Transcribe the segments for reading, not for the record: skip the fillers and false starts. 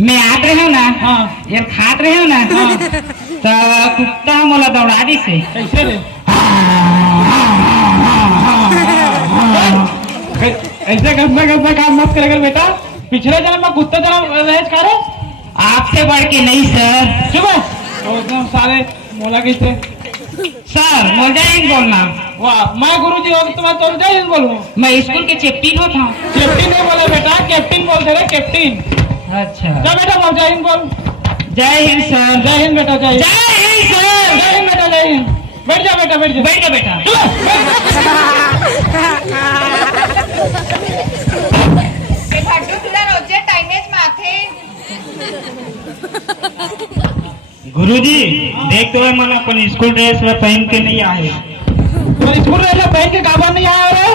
मैं आत रहे हो ना हाँ यार खात रहे हो ना हाँ तो कुत्ता मोला दौड़ा दी से कैसे रे ऐसे गंदा गंदा काम मत करेगा बेटा। पिछले जन्म में कुत्ते जन्म रहे करे आपसे बढ़ के नहीं सर। चुप है एकदम सारे मोला कैसे सर मोजाइन बोलना। वाह मैं गुरुजी हो तो मैं तो जय बोलूं। मैं स्कूल के चैप्टिन हो था। कैप्टन नहीं बोला बेटा कैप्टन बोलते रहे कैप्टन। अच्छा क्या बेटा बोल जय हिंद बोल। जय हिंद सर। जय हिंद बेटा जय हिंद। जय हिंद सर। जय हिंद बेटा जय हिंद। बैठ जा बेटा बैठ जा बैठ जा बेटा। भाड्डू तुला रोजच्या टाइमेच माथे गुरुजी देख तो मन अपन स्कूल ड्रेस में पहन के नहीं आए। तो स्कूल ड्रेस पहन के काबर नहीं आया रे।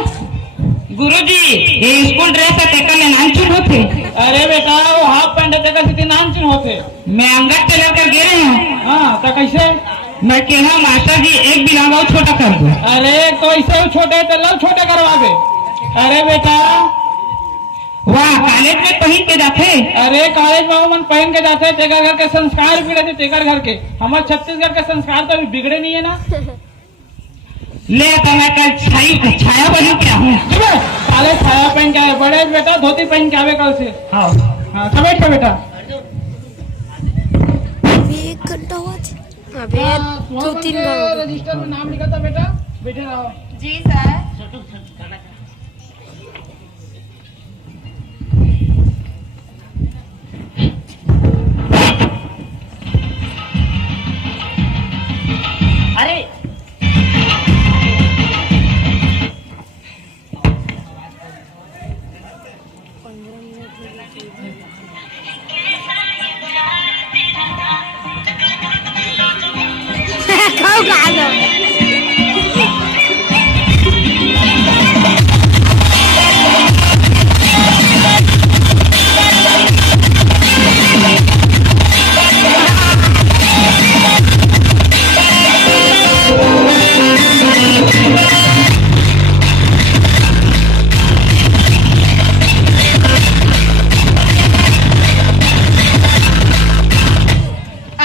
गुरुजी ये स्कूल ड्रेस है तेकर में नानचुन होते। अरे बेटा वो हाफ पैंट है का सिटी नानचुन होते। मैं अंगद टेलर कर गिरे हूँ। हाँ तो कैसे मैं कहना मास्टर जी एक बिना छोटा कर दो। अरे तो ऐसे छोटे तो लव छोटे करवा दे। अरे बेटा वाह कॉलेज में पहन के जाते। अरे कॉलेज में मन पहन के जाते तेकर घर के संस्कार बिगड़े तेकर घर के। हमारे छत्तीसगढ़ के संस्कार तो अभी बिगड़े नहीं है ना। ले तो मैं कल छाया बनू क्या हूँ। काले छाया पहन के आए बड़े बेटा धोती पहन के आवे कल से। हाँ हाँ समझ का बेटा अभी 1 घंटा हुआ अभी 2-3 बार रजिस्टर में नाम लिखा था बेटा बैठे रहो। जी सर अरे खाओ खा लो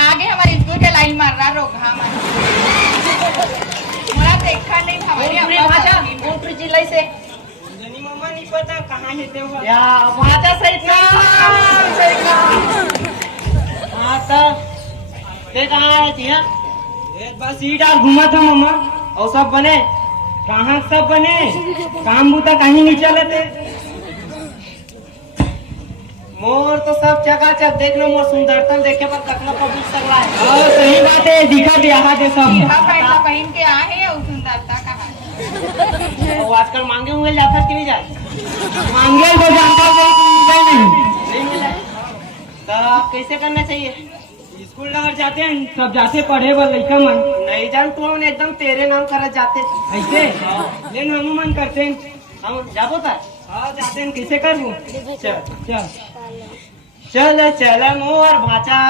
आगे हमारे स्कूल के लाइन मार रहा रोगा मोला देखा नहीं हमारी अम्मा जिले से मम्मा नहीं पता कहाँ है ते वो। या भाषा सहित हाँ तो ते कहाँ है तिया। बस इधर घूमा था मम्मा और सब बने कहाँ सब बने काम बूता कहीं नहीं चले थे। मोर तो सब चकाचक देखना मोर सुंदरता देखे पर कतना पब्लिक सगला है। और सही बात है दिखा दिया दे सब। पहन के आए हैं और सुंदरता कहा वो आजकल मांगे हुए जाता कि नहीं जाए। मांगे तो जानता नहीं मिला। तो कैसे करना चाहिए। स्कूल नगर जाते हैं सब जाते पढ़े बर लड़का मन नहीं जान तो हम एकदम तेरे नाम कर जाते ऐसे लेकिन हम मन करते हैं हम जाबो था। हाँ जाते हैं कैसे करूँ। चल चल चल चल मोर भाचा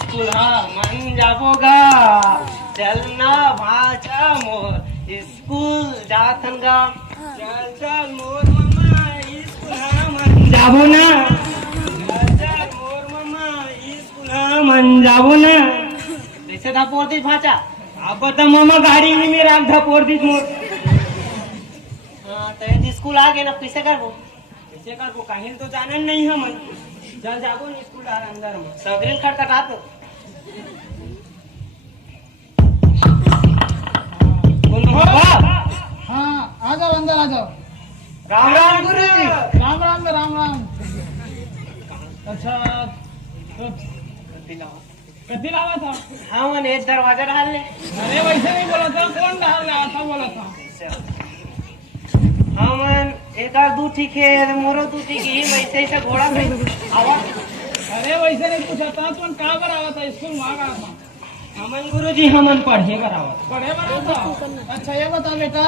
स्कूल मन जाबोगा चलना भाचा मोर स्कूल जाथन गा चल चल मोर मम्मा स्कूल मन जाबो ना चल चल मोर मम्मा स्कूल मन जाबो ना कैसे धपोर दी भाचा अब बता मम्मा गाड़ी में मेरा धपोर दी मोर। हाँ तो स्कूल आ गए ना कैसे करबो कहीं तो जाना नहीं हम चल जाबो नहीं स्कूल अंदर में सगरे खटखटा तो हाँ आ जाओ अंदर आ जाओ। राम राम गुरु जी। राम राम राम राम। अच्छा तो कति लावा था। हाँ मन एक दरवाजा डाल ले। अरे वैसे नहीं बोला था कौन डाल रहा था बोला था। हाँ मन एक आध दू ठीक है मोरो तू ठीक है वैसे ऐसा घोड़ा पे आवा। अरे वैसे नहीं पूछा था तुम कहाँ पर आवा था स्कूल वहाँ गया था। हमन गुरु जी हमन पढ़े करावा पढ़े बना था। अच्छा ये बता बेटा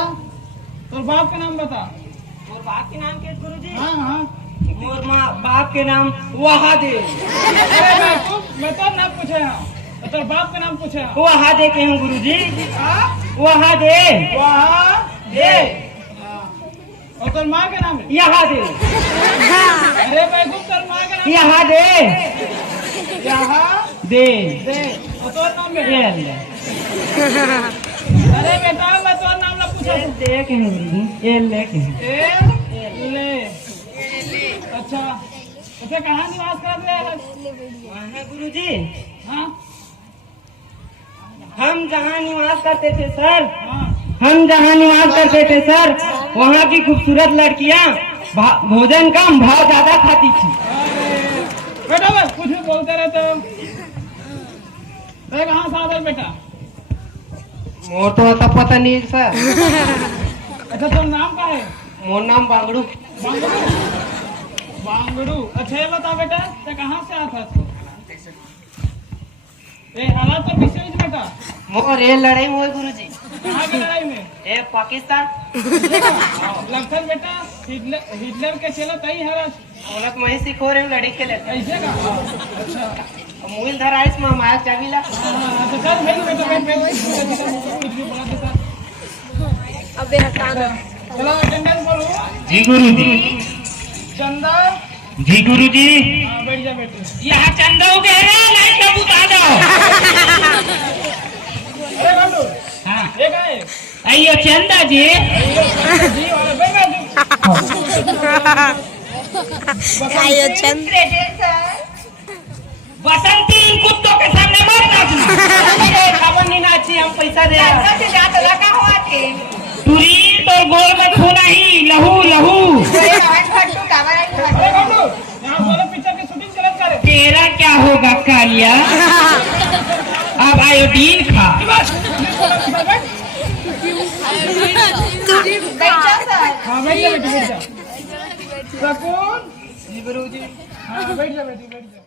तो बाप का नाम बता। मोर बाप के नाम के गुरु जी। हाँ हाँ मोर माँ बाप के नाम वहादे। अरे मैं तो नाम पूछे हाँ तो बाप का नाम पूछे हाँ। वहादे के हैं गुरु जी। वहादे वहाँ दे और तेरे माँ का नाम है? यहाँ दे, अरे बेवकूफ, तेरे माँ का नाम यहाँ दे, यहाँ दे, दे। और तेरा नाम बेटा? ये ले, अरे बेटा मैं तेरा नाम ना पूछा। दे के नहीं, ये ले के नहीं। ए ले। अच्छा, उसे कहाँ निवास करते हैं? वहाँ गुरुजी, हाँ हम जहाँ निवास करते थे सर, हाँ। हम जहाँ निवास करते थे सर, वहाँ की खूबसूरत लड़कियाँ भोजन कम भाव ज्यादा खाती थी। अरे बेटा बस कुछ भी बोलते रहते हो। कहाँ से आता है बेटा? मोर तो ऐसा पता नहीं सर। अच्छा तुम नाम का है? मोर नाम बांगड़ू। बांगड़ू। बांगड़ू। अच्छा ये बता बेटा ते कहाँ से आता तू? ए हालात तो किससे हुई बेटा? मोर ये लड़ाई हुई गुरुजी। कहाँ की लड़ाई में? ये पाकिस्तान। लगता है बेटा हिटलर के चला तई हरस। उन्हें तो मैं सिखो रहे हूँ लड़ी खेले। ऐसे का? अच्छा मूल धरा इस माया चाबीला। तो चल बैठ बेटा बैठ कुछ भी बोला देता। अबे हटा दो। चलो अटेंडेंस बोलो। जी गुरुजी। चंदा। जी गुरुजी। हाँ बैठ जा बेटे। यहाँ चंदा हो गया है, लाइट का बुता दो। अरे गंडू। हाँ। ये क्या है? आइयो चंदा जी। जी वाले बैठ आयो चंद क्रेडिट सर। बसंती इन कुत्तों के सामने मत नाचना। खबर नहीं नाची, हम पैसा दे रहे हैं। से जात लगा हुआ थे। तुरी तो गोल में खून ही लहू लहू। फट्टू कावर अरे गंडू यहाँ बोले पिक्चर की शूटिंग चले करे। तेरा क्या होगा कालिया? अब आयोडीन खा। बैठ जाओ सर। हाँ बैठ जा बेटी बैठ जा। सकून। जी गुरुजी। हाँ बैठ जा बेटी बैठ जा।